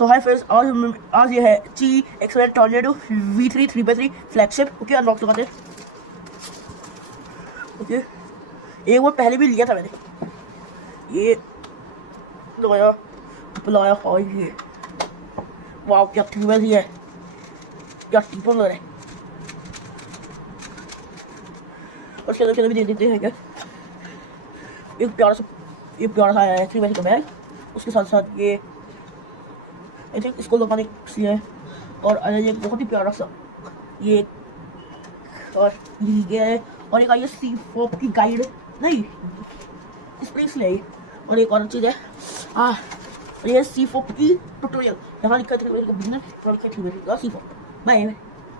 सो hi friends, आज ये है ची experiment tornado V3 3x3 flagship. Okay, unbox लगाते हैं। ओके, एक वो पहले भी लिया था मैंने, ये लगाया। और ये वाह, क्या 3x3 है, क्या टीपन लग रहा है। और उसके अंदर भी दे देते हैं क्या, एक प्यारा सा आया है 3x3 का बैग। उसके साथ साथ ये आई थिंक इसको लगाने के लिए है। और ये बहुत ही प्यारा सा ये, और ये है। और एक आई है C4 की गाइड, नहीं इस प्लेस ले आई। और एक और चीज़ है, और ये C4 की ट्यूटोरियल। यहाँ लिखा है C4। बाय।